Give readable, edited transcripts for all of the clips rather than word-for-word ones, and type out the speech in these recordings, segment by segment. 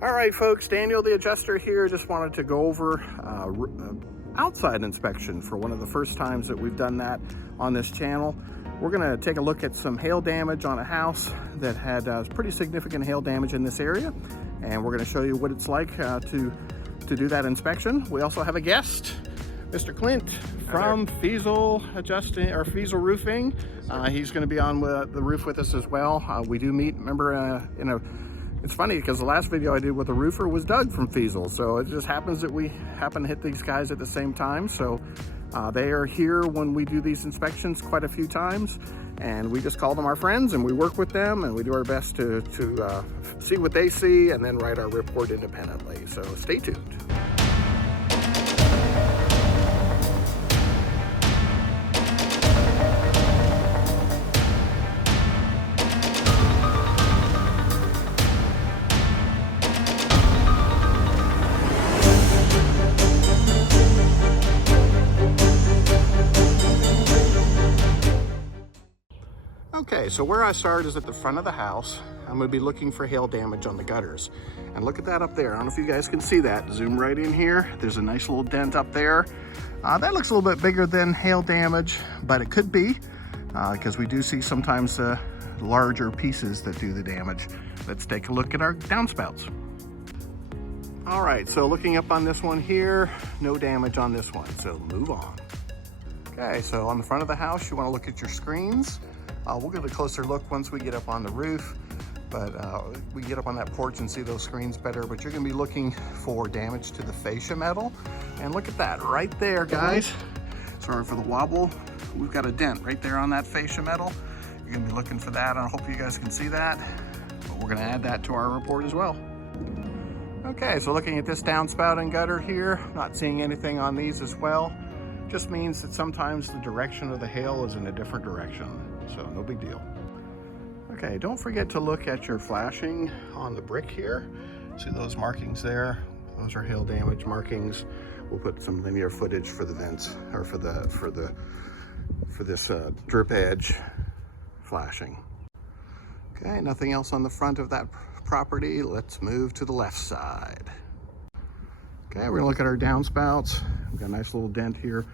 All right, folks, Daniel the adjuster here. Just wanted to go over outside inspection for one of the first times that we've done that on this channel. We're going to take a look at some hail damage on a house that had pretty significant hail damage in this area, and we're going to show you what it's like to do that inspection. We also have a guest, Mr. Clint from Feazel Feazel Roofing. He's going to be on the roof with us as well. We do meet, remember, it's funny because the last video I did with a roofer was Doug from Feazel, so it just happens that we happen to hit these guys at the same time. So they are here when we do these inspections quite a few times, and we just call them our friends and we work with them and we do our best to see what they see and then write our report independently. So stay tuned. Okay, so where I start is at the front of the house. I'm going to be looking for hail damage on the gutters. And look at that up there. I don't know if you guys can see that. Zoom right in here. There's a nice little dent up there. That looks a little bit bigger than hail damage, but it could be because we do see sometimes larger pieces that do the damage. Let's take a look at our downspouts. All right, so looking up on this one here, no damage on this one, so move on. Okay, so on the front of the house, you want to look at your screens. We'll get a closer look once we get up on the roof, but we get up on that porch and see those screens better. But you're going to be looking for damage to the fascia metal. And look at that right there, guys. Sorry for the wobble. We've got a dent right there on that fascia metal. You're going to be looking for that. I hope you guys can see that, but we're going to add that to our report as well. Okay, so looking at this downspout and gutter here, not seeing anything on these as well. Just means that sometimes the direction of the hail is in a different direction. So no big deal. Okay, don't forget to look at your flashing on the brick here. See those markings there? Those are hail damage markings. We'll put some linear footage for the vents, or for this drip edge flashing. Okay, nothing else on the front of that property. Let's move to the left side. Okay, we're gonna look at our downspouts. We've got a nice little dent here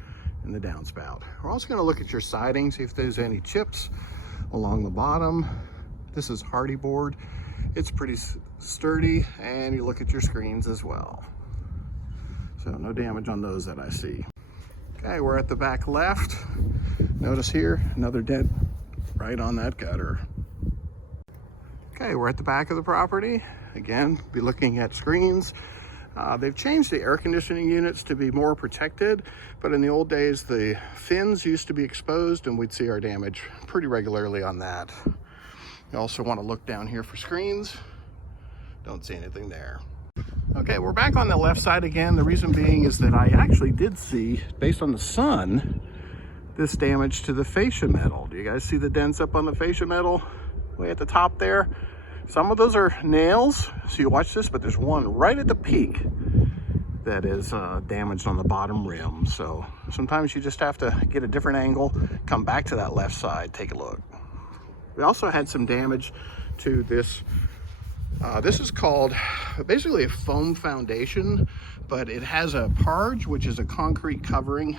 in the downspout. We're also going to look at your siding, see if there's any chips along the bottom. This is hardy board. It's pretty sturdy, and you look at your screens as well. So no damage on those that I see. Okay, we're at the back left. Notice here, another dent right on that gutter. Okay, we're at the back of the property. Again, be looking at screens. They've changed the air conditioning units to be more protected, but in the old days, the fins used to be exposed and we'd see our damage pretty regularly on that. You also want to look down here for screens. Don't see anything there. Okay, we're back on the left side again. The reason being is that I actually did see, based on the sun, this damage to the fascia metal. Do you guys see the dents up on the fascia metal way at the top there? Some of those are nails, so you watch this, but there's one right at the peak that is damaged on the bottom rim. So sometimes you just have to get a different angle, come back to that left side, take a look. We also had some damage to this. This is called basically a foam foundation, but it has a parge, which is a concrete covering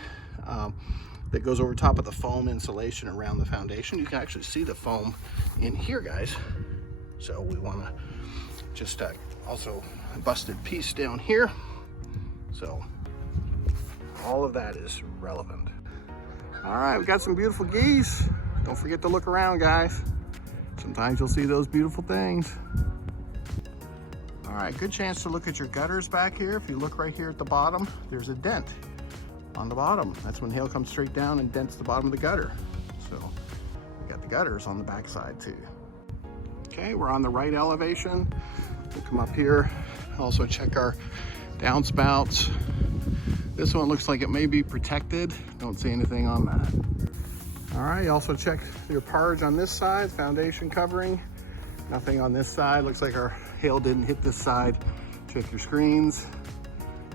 that goes over top of the foam insulation around the foundation. You can actually see the foam in here, guys. So we want to just also a busted piece down here. So all of that is relevant. All right, we got some beautiful geese. Don't forget to look around, guys. Sometimes you'll see those beautiful things. All right, good chance to look at your gutters back here. If you look right here at the bottom, there's a dent on the bottom. That's when hail comes straight down and dents the bottom of the gutter. So we got the gutters on the back side too. Okay, we're on the right elevation. We'll come up here, also check our downspouts. This one looks like it may be protected. Don't see anything on that. All right, also check your parge on this side, foundation covering. Nothing on this side. Looks like our hail didn't hit this side. Check your screens,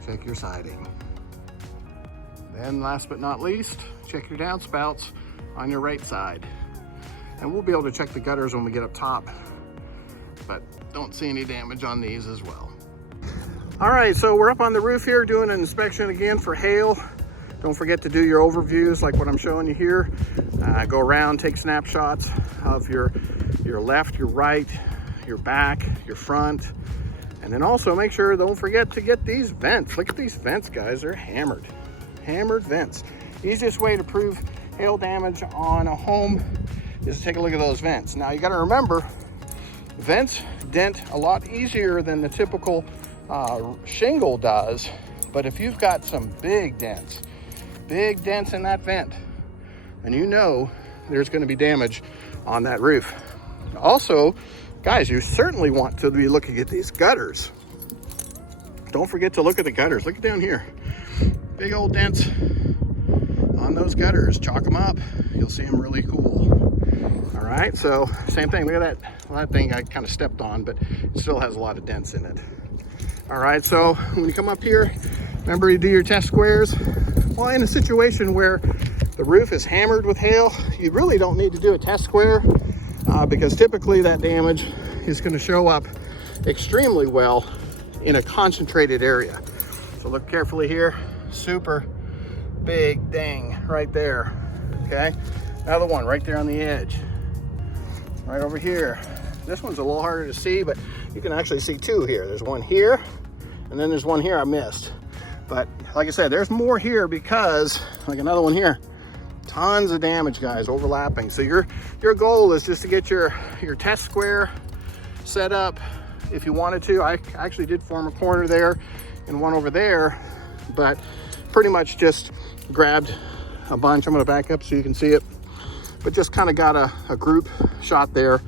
check your siding. Then last but not least, check your downspouts on your right side. And we'll be able to check the gutters when we get up top, but don't see any damage on these as well. All right, so we're up on the roof here doing an inspection again for hail. Don't forget to do your overviews like what I'm showing you here. Go around, take snapshots of your left, your right, your back, your front. And then also make sure, don't forget to get these vents. Look at these vents, guys, they're hammered. Hammered vents. Easiest way to prove hail damage on a home is to take a look at those vents. Now you gotta remember, vents dent a lot easier than the typical shingle does. But if you've got some big dents in that vent, and you know there's gonna be damage on that roof. Also, guys, you certainly want to be looking at these gutters. Don't forget to look at the gutters. Look down here. Big old dents on those gutters. Chalk them up. You'll see them really cool. All right, so same thing. Look at that. Well, that thing I kind of stepped on, but it still has a lot of dents in it. All right, so when you come up here, remember you do your test squares. Well, in a situation where the roof is hammered with hail, you really don't need to do a test square because typically that damage is going to show up extremely well in a concentrated area. So look carefully here. Super big ding right there. Okay, another one right there on the edge. Right over here. This one's a little harder to see, but you can actually see two here. There's one here, and then there's one here I missed. But like I said, there's more here because, like another one here, tons of damage, guys, overlapping. So your goal is just to get your test square set up if you wanted to. I actually did form a corner there and one over there, but pretty much just grabbed a bunch. I'm gonna back up so you can see it, but just kind of got a group shot there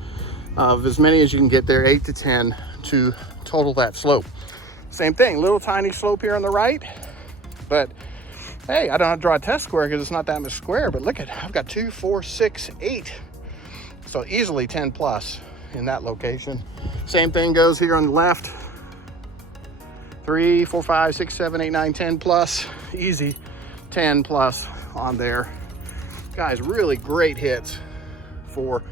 of as many as you can get there, 8 to 10 to total that slope. Same thing, little tiny slope here on the right, but hey, I don't have to draw a test square because it's not that much square, but look at, I've got 2, 4, 6, 8. So easily 10 plus in that location. Same thing goes here on the left. 3, 4, 5, 6, 7, 8, 9, 10 plus, easy 10 plus on there. Guys, really great hits for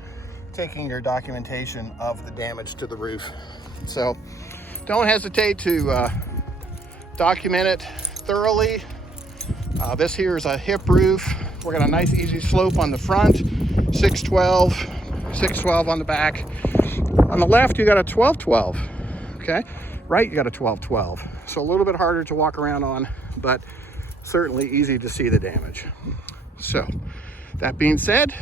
taking your documentation of the damage to the roof. So don't hesitate to document it thoroughly. This here is a hip roof. We're got a nice easy slope on the front, 612, 612 on the back. On the left, you got a 1212, okay? Right, you got a 1212. So a little bit harder to walk around on, but certainly easy to see the damage. So that being said,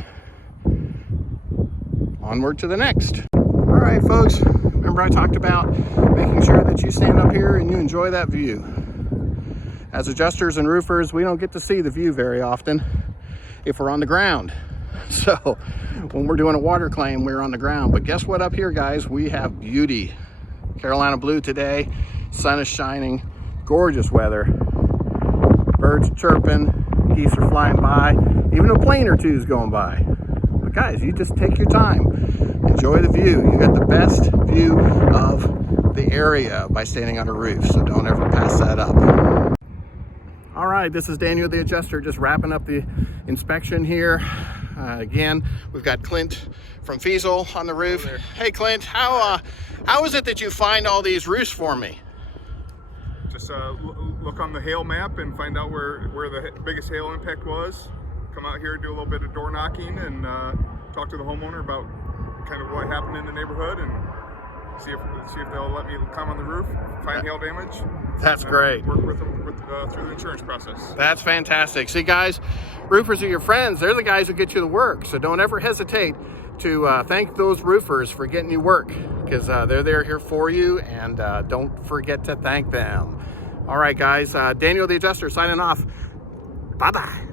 onward to the next. All right, folks, remember I talked about making sure that you stand up here and you enjoy that view. As adjusters and roofers, we don't get to see the view very often if we're on the ground. So when we're doing a water claim, we're on the ground. But guess what up here, guys? We have beauty. Carolina blue today, sun is shining, gorgeous weather. Birds chirping, geese are flying by, even a plane or two is going by. But guys, you just take your time, enjoy the view. You got the best view of the area by standing on a roof, so don't ever pass that up. All right, this is Daniel the Adjuster, just wrapping up the inspection here. Again, we've got Clint from Feazel on the roof. Hey Clint, how is it that you find all these roofs for me? Just look on the hail map and find out where the biggest hail impact was. Come out here, do a little bit of door knocking, and talk to the homeowner about kind of what happened in the neighborhood, and see if they'll let me climb on the roof, find hail damage. That's great. Work with them through the insurance process. That's fantastic. See, guys, roofers are your friends. They're the guys who get you the work. So don't ever hesitate to thank those roofers for getting you work, because they're here for you, and don't forget to thank them. All right, guys, Daniel the Adjuster signing off. Bye-bye.